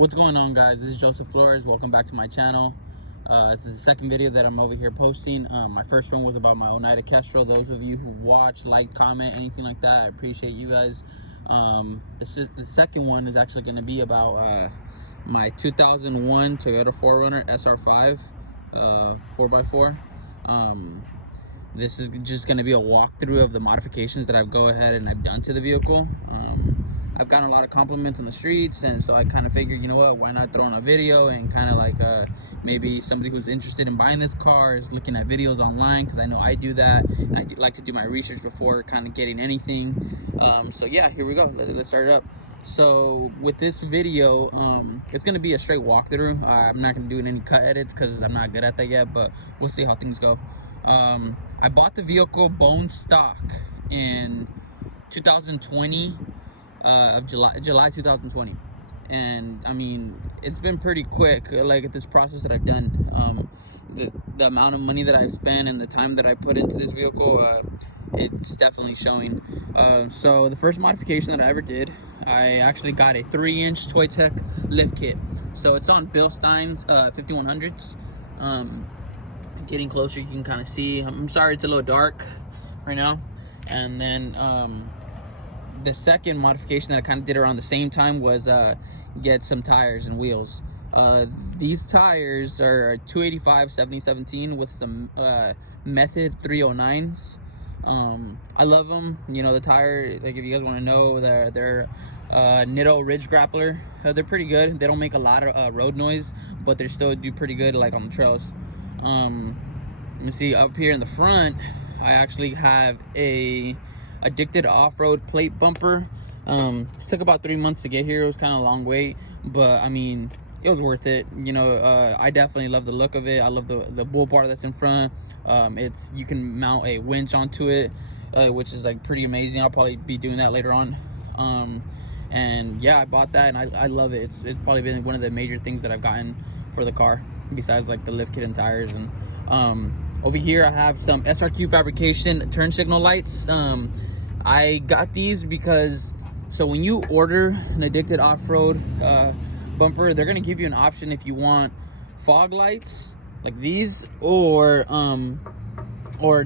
What's going on, guys? This is Joseph Flores. Welcome back to my channel. This is the second video that I'm over here posting. My first one was about my Oneida Kestrel. Those of you who've watched, like, comment, anything like that, I appreciate you guys. The second one is actually going to be about my 2001 Toyota 4Runner SR5 4x4. This is just going to be a walkthrough of the modifications that I've done to the vehicle. I've gotten a lot of compliments on the streets, and so I kind of figured, you know what, why not throw in a video and kind of like maybe somebody who's interested in buying this car is looking at videos online, because I know I do that, and I like to do my research before kind of getting anything. So yeah, here we go. Let's start it up. So with this video, it's going to be a straight walkthrough. I'm not going to do any cut edits because I'm not good at that yet, but we'll see how things go. I bought the vehicle bone stock in 2020. Of July 2020, and I mean, it's been pretty quick, like, this process that I've done. The amount of money that I've spent and the time that I put into this vehicle, it's definitely showing. So the first modification that I ever did, I actually got a 3-inch Toy Tech lift kit. So it's on Bilstein's 5100s. Getting closer, you can kind of see. I'm sorry it's a little dark right now. And then the second modification that I kind of did around the same time was get some tires and wheels. These tires are 285 7017 with some Method 309s. I love them. You know, the tire, like, if you guys want to know, they're Nitto Ridge Grappler. They're pretty good. They don't make a lot of road noise, but they still do pretty good, like, on the trails. Let me see, up here in the front, I actually have a Addicted Off-Road plate bumper. It took about 3 months to get here. It was kind of a long wait, but I mean, it was worth it. You know, I definitely love the look of it. I love the bull bar that's in front. You can mount a winch onto it, which is like pretty amazing. I'll probably be doing that later on. And yeah, I bought that, and I love it. It's probably been one of the major things that I've gotten for the car, besides like the lift kit and tires. And over here I have some SRQ Fabrication turn signal lights. I got these because, so when you order an Addicted Off-Road bumper, they're gonna give you an option if you want fog lights like these, or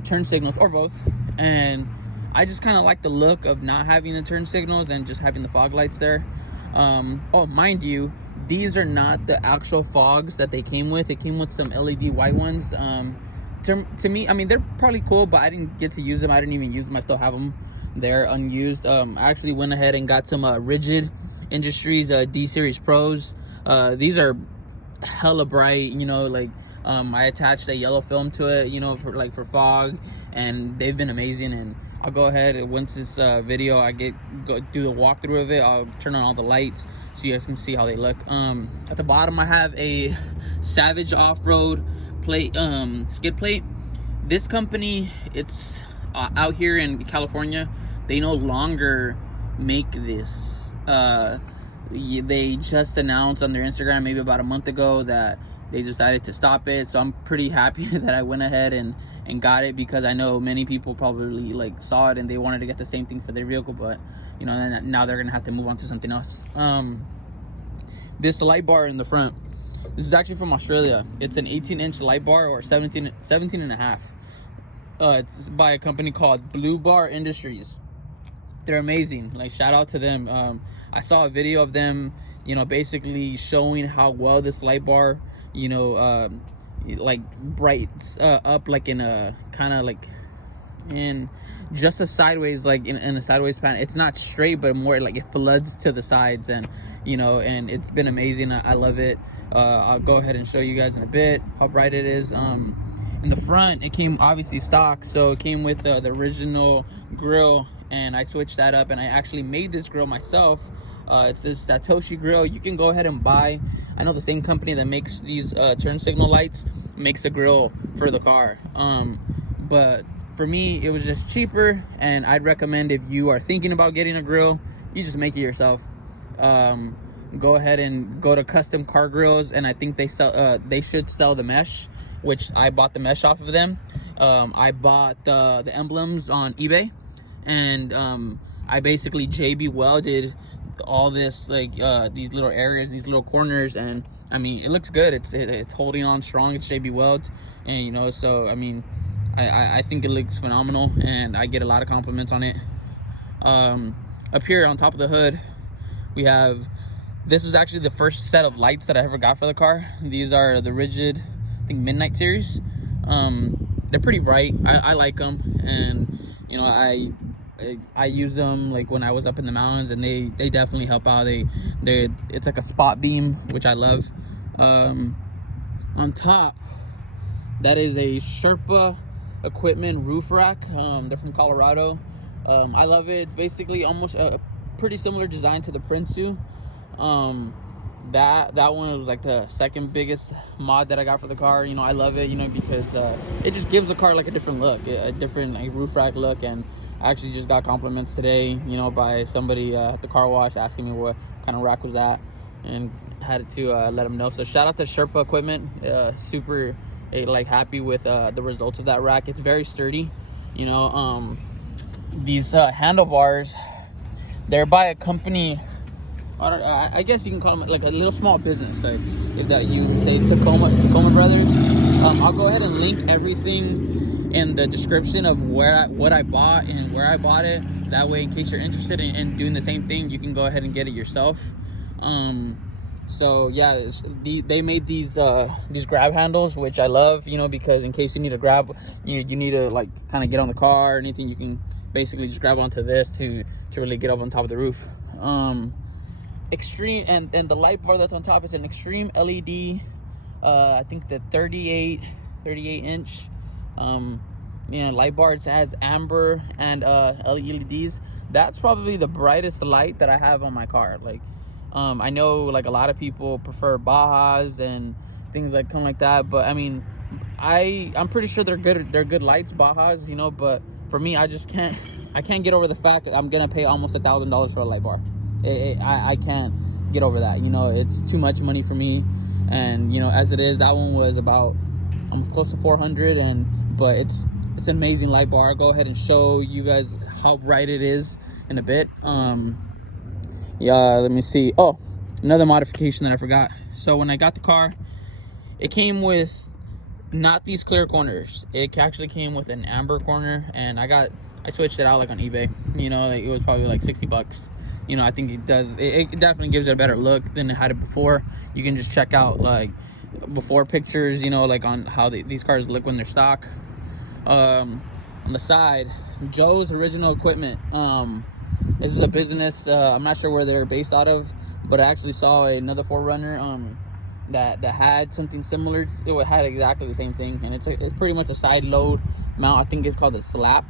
turn signals, or both. And I just kind of like the look of not having the turn signals and just having the fog lights there. Oh, mind you, these are not the actual fogs that they came with. It came with some LED white ones. To me, I mean, they're probably cool, but I didn't get to use them. I didn't even use them. I still have them. They're unused. I actually went ahead and got some Rigid Industries D-Series Pros. These are hella bright, you know, like, I attached a yellow film to it, you know, for fog, and they've been amazing. And I'll go ahead, once this video do the walkthrough of it, I'll turn on all the lights so you guys can see how they look. At the bottom I have a Savage Off-Road plate, skid plate. This company, it's out here in California. They no longer make this. They just announced on their Instagram maybe about a month ago that they decided to stop it. So I'm pretty happy that I went ahead and got it, because I know many people probably like saw it and they wanted to get the same thing for their vehicle, but you know, now they're gonna have to move on to something else. This light bar in the front, this is actually from Australia. It's an 18-inch light bar, or 17 and a half. It's by a company called Bluebar Industries. They're amazing. Like, shout out to them. I saw a video of them, you know, basically showing how well this light bar, you know, like brights up, like in a kind of like in just a sideways, like in a sideways pan. It's not straight, but more like it floods to the sides, and you know, and it's been amazing. I love it. I'll go ahead and show you guys in a bit how bright it is. In the front, it came obviously stock, so it came with the original grill, and I switched that up, and I actually made this grill myself. It's this Satoshi Grill. You can go ahead and buy, I know the same company that makes these turn signal lights makes a grill for the car, but for me it was just cheaper, and I'd recommend, if you are thinking about getting a grill, you just make it yourself. Go ahead and go to Custom Car Grills, and I think they should sell the mesh, which I bought the mesh off of them. I bought the emblems on eBay, and I basically JB welded all this like these little areas, these little corners, and I mean it looks good. It's holding on strong. It's JB Welds, and you know, so I mean I think it looks phenomenal, and I get a lot of compliments on it. Up here on top of the hood, we have, this is actually the first set of lights that I ever got for the car. These are the Rigid, I think, Midnight series. They're pretty bright. I like them, and you know, I use them like when I was up in the mountains, and they definitely help out. It's like a spot beam, which I love. On top, that is a Sherpa equipment roof rack. They're from Colorado. I love it. It's basically almost a pretty similar design to the Prinsu. That one was like the second biggest mod that I got for the car. You know, I love it, you know, because it just gives the car like a different look, a different like roof rack look. And I actually just got compliments today, you know, by somebody at the car wash asking me what kind of rack was that, and had to let them know. So shout out to Sherpa equipment. Super like happy with the results of that rack. It's very sturdy, you know. These handlebars, they're by a company, I guess you can call them like a little small business, like if that you say Tacoma Brothers. I'll go ahead and link everything in the description of what I bought and where I bought it. That way, in case you're interested in doing the same thing, you can go ahead and get it yourself. So yeah, they made these grab handles, which I love, you know, because in case you need to grab, you need to like kind of get on the car or anything, you can basically just grab onto this to really get up on top of the roof. Extreme, and the light bar that's on top is an Extreme LED. I think the 38 inch light bar. It has amber and LEDs. That's probably the brightest light that I have on my car. Like I know like a lot of people prefer Bajas and things like come like that, but I mean I'm pretty sure they're good lights, Bajas, you know, but for me, I can't get over the fact that I'm gonna pay almost $1,000 for a light bar. I can't get over that, you know. It's too much money for me, and you know, as it is, that one was about almost close to 400, but it's an amazing light bar. I'll go ahead and show you guys how bright it is in a bit. Yeah, let me see. Oh, another modification that I forgot. So when I got the car, it came with not these clear corners. It actually came with an amber corner, and I switched it out like on eBay. You know, like it was probably like 60 bucks. You know, I think it definitely gives it a better look than it had it before. You can just check out like before pictures, you know, like on how these cars look when they're stock. On the side, Joe's Original Equipment. This is a business, I'm not sure where they're based out of, but I actually saw another 4Runner that had something similar. It had exactly the same thing, and it's pretty much a side load mount. I think it's called a slap,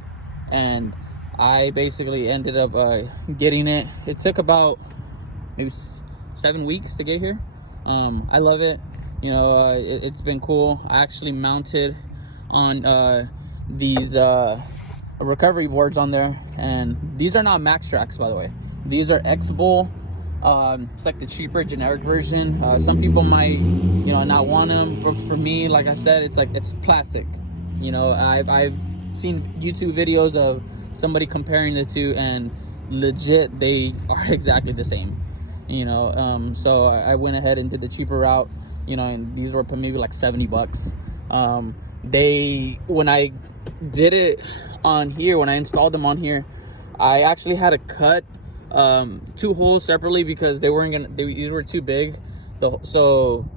and I basically ended up getting it. It took about maybe 7 weeks to get here. I love it. You know, it's been cool. I actually mounted on these recovery boards on there, and these are not Max Tracks, by the way. These are X-Bull. It's like the cheaper generic version. Some people might, you know, not want them, but for me, like I said, it's plastic. You know, I've seen YouTube videos of somebody comparing the two, and legit they are exactly the same, you know. So I went ahead and did the cheaper route, you know, and these were maybe like 70 bucks. When I did it on here, when I installed them on here, I actually had to cut 2 holes separately because these were too big. So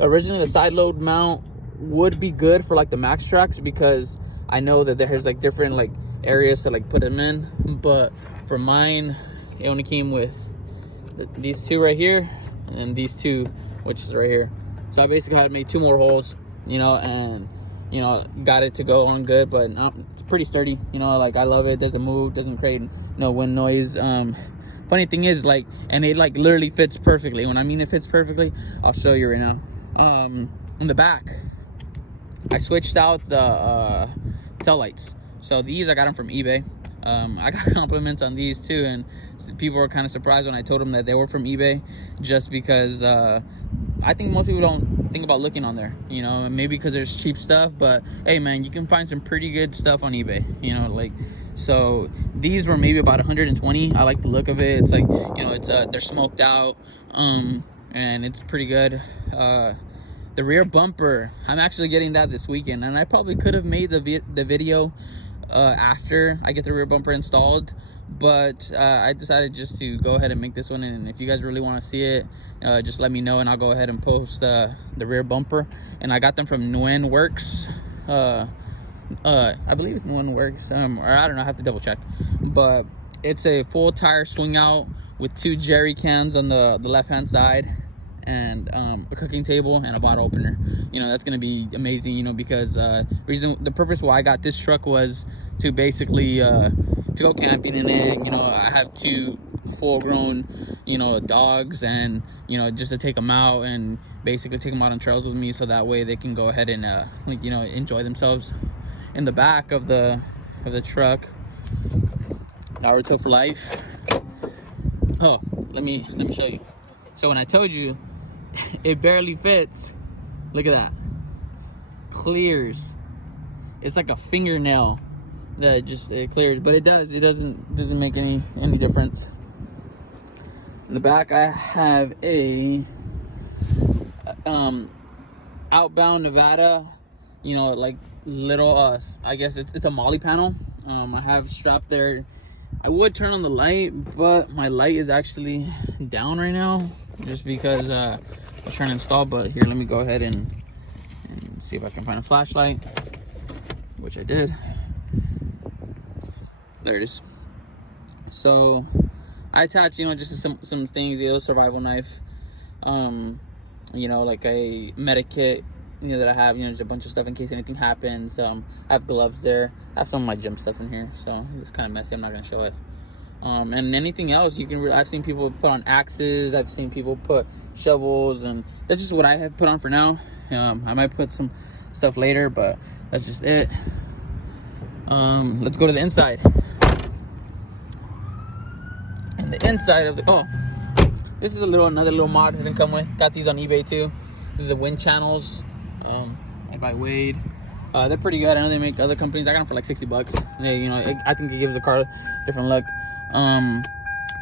originally the side load mount would be good for like the Max Tracks, because I know that there's like different like areas to like put them in, but for mine it only came with these 2 right here and these 2, which is right here. So I basically had to make 2 more holes, you know, and you know, got it to go on good. But it's pretty sturdy, you know. Like I love it. Doesn't move, doesn't create no wind noise. Funny thing is, like, and it like literally fits perfectly. When I mean it fits perfectly, I'll show you right now. On the back, I switched out the taillights. So these, I got them from eBay. I got compliments on these too, and people were kind of surprised when I told them that they were from eBay, just because I think most people don't think about looking on there, you know, maybe because there's cheap stuff, but hey man, you can find some pretty good stuff on eBay, you know. Like So these were maybe about 120. I like the look of it. It's like, you know, it's they're smoked out, and it's pretty good. The rear bumper, I'm actually getting that this weekend, and I probably could have made the video after I get the rear bumper installed, but I decided just to go ahead and make this one. And if you guys really want to see it, just let me know, and I'll go ahead and post the rear bumper. And I got them from Nguyen Works. I believe it's Nguyen Works, or I don't know, I have to double check. But it's a full tire swing out with 2 jerry cans on the left hand side, and a cooking table and a bottle opener. You know, that's gonna be amazing, you know, because the purpose why I got this truck was to basically to go camping in it. You know, I have 2 full-grown, you know, dogs, and you know, just to take them out and basically take them out on trails with me, so that way they can go ahead and like, you know, enjoy themselves. In the back of the truck, Naruto for life. Oh, let me show you. So when I told you it barely fits, look at that, clears. It's like a fingernail that just, it clears, but it doesn't make any difference. In the back I have a outbound Nevada, you know, like little I guess it's a molly panel. I have strapped there. I would turn on the light, but my light is actually down right now just because I was trying to install. But here, let me go ahead and see if I can find a flashlight, which I did. There it is. So I attached, you know, just some things, you know, survival knife, you know, like a medic kit, you know, that I have, you know, just a bunch of stuff in case anything happens. I have gloves there. I have some of my gym stuff in here, so it's kind of messy. I'm not gonna show it. And anything else you can, I've seen people put on axes. I've seen people put shovels, and that's just what I have put on for now. I might put some stuff later, but that's just it. Let's go to the inside. And the inside of the, oh, this is another little mod I didn't come with. Got these on eBay too. These are the wind channels. Made by Wade. They're pretty good. I know they make other companies. I got them for like 60 bucks. They, you know, I think it gives the car a different look.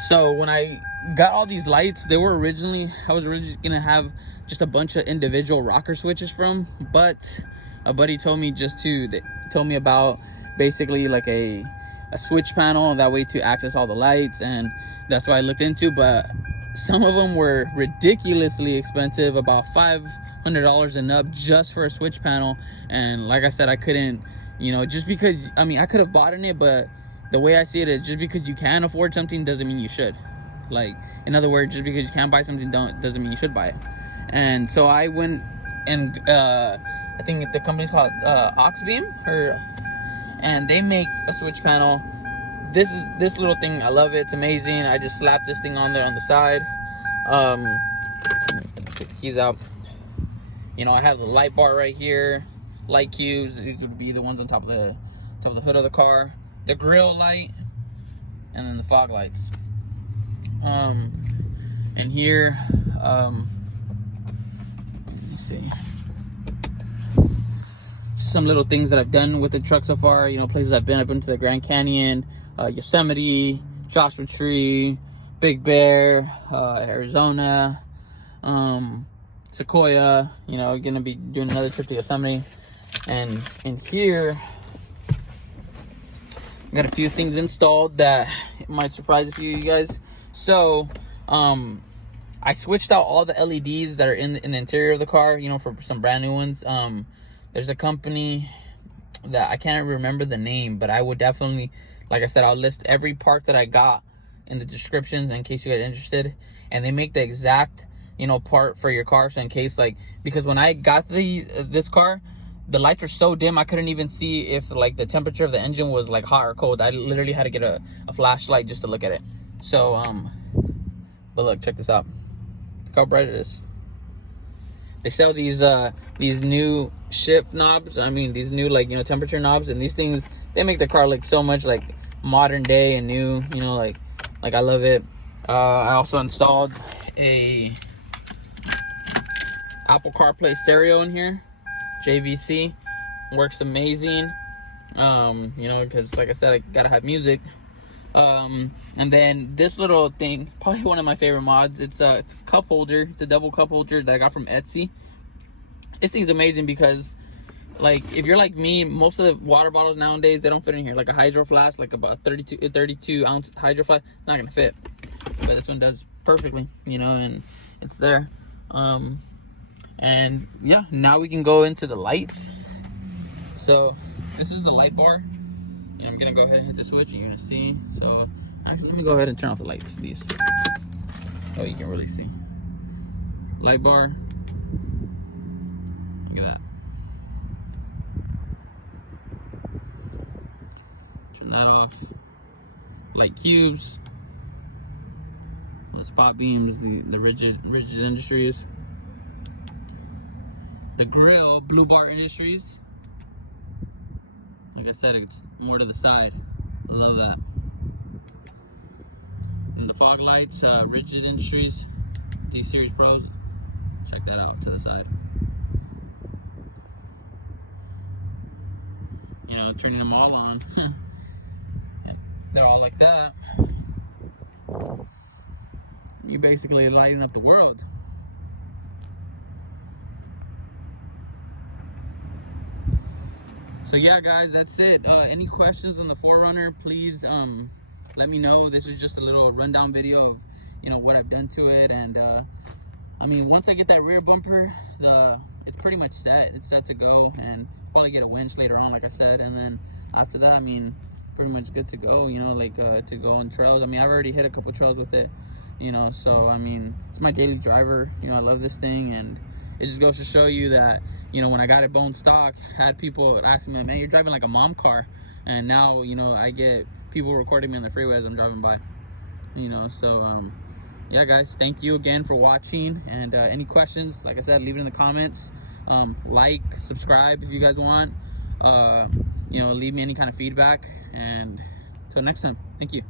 So when I got all these lights, I was originally gonna have just a bunch of individual rocker switches from, but a buddy told me about basically like a switch panel, that way to access all the lights, and that's what I looked into. But some of them were ridiculously expensive, about $500 and up just for a switch panel. And like I said, I couldn't, you know, just because, I mean, I could have bought in it, but the way I see it is, just because you can afford something doesn't mean you should. Like, in other words, just because you can buy something doesn't mean you should buy it. And so I went and I think the company's called Oxbeam, and they make a switch panel. This little thing, I love it. It's amazing. I just slapped this thing on there on the side. Take the keys out. You know, I have the light bar right here, light cubes. These would be the ones on top of the hood of the car. The grill light, and then the fog lights. And here, let me see, some little things that I've done with the truck so far. You know, places I've been to the Grand Canyon, Yosemite, Joshua Tree, Big Bear, Arizona, Sequoia. You know, gonna be doing another trip to Yosemite. And in here, I got a few things installed that might surprise a few of you guys. So I switched out all the LEDs that are in the interior of the car, you know, for some brand new ones. There's a company that I can't remember the name, but I would definitely, like I said, I'll list every part that I got in the descriptions in case you guys are interested. And they make the exact, you know, part for your car. So in case, like, because when I got this car, the lights were so dim I couldn't even see if like the temperature of the engine was like hot or cold. I literally had to get a flashlight just to look at it. So but look, check this out. Look how bright it is. They sell these new shift knobs. I mean, these new, like, you know, temperature knobs, and these things, they make the car look so much like modern day and new, you know, like I love it. I also installed a Apple CarPlay stereo in here. JVC, works amazing. You know, because like I said, I gotta have music. And then this little thing, probably one of my favorite mods. It's a cup holder. It's a double cup holder that I got from Etsy. This thing's amazing because, like, if you're like me, most of the water bottles nowadays, they don't fit in here. Like a hydro flask, like about 32 ounce hydro flask, it's not gonna fit. But this one does perfectly, you know, and it's there. And yeah, now we can go into the lights. So this is the light bar. And I'm gonna go ahead and hit the switch and you're gonna see. So actually, let me go ahead and turn off the lights, these. Oh, you can really see. Light bar. Look at that. Turn that off. Light cubes. The spot beams, the rigid Industries. The grill, Bluebar Industries. Like I said, it's more to the side. I love that. And the fog lights, Rigid Industries, D-Series Pros. Check that out to the side. You know, turning them all on. They're all like that. You basically lighting up the world. So yeah, guys, that's it. Any questions on the 4Runner, please let me know. This is just a little rundown video of, you know, what I've done to it. And I mean, once I get that rear bumper, it's pretty much set. It's set to go, and probably get a winch later on, like I said. And then after that, I mean, pretty much good to go, you know, like to go on trails. I mean, I've already hit a couple trails with it, you know, so I mean, it's my daily driver. You know, I love this thing, and it just goes to show you that, you know, when I got it bone stock, I had people asking me, man, you're driving like a mom car. And now, you know, I get people recording me on the freeway as I'm driving by, you know. So yeah, guys, thank you again for watching. And any questions, like I said, leave it in the comments. Like, subscribe if you guys want. You know, leave me any kind of feedback. And until next time, thank you.